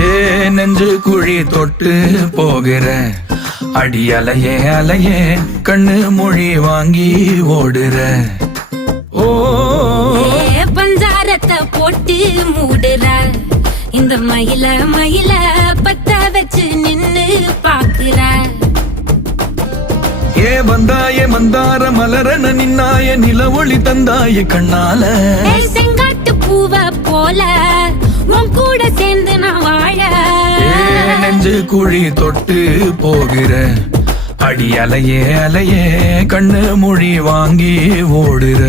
ஏ நெஞ்சு குழி தொட்டு போகிற அடி அலையே அலையே கண்ணு மொழி வாங்கி ஓடுற. ஓ பஞ்சாரத்தை போட்டு மூடுற இந்த மயில மயில பத்த வச்சு நின்னு பாக்குற. ஏ வந்தாய மந்தார மலரன நின்னாய நில ஒளி தந்தாய கண்ணால. செங்காட்டு பூவ போல உன் கூட சேர்ந்து நான் வாழ. நெஞ்சு குழி தொட்டு போகிற அடி அலையே அலையே கண்ணு மொழி வாங்கி ஓடுற.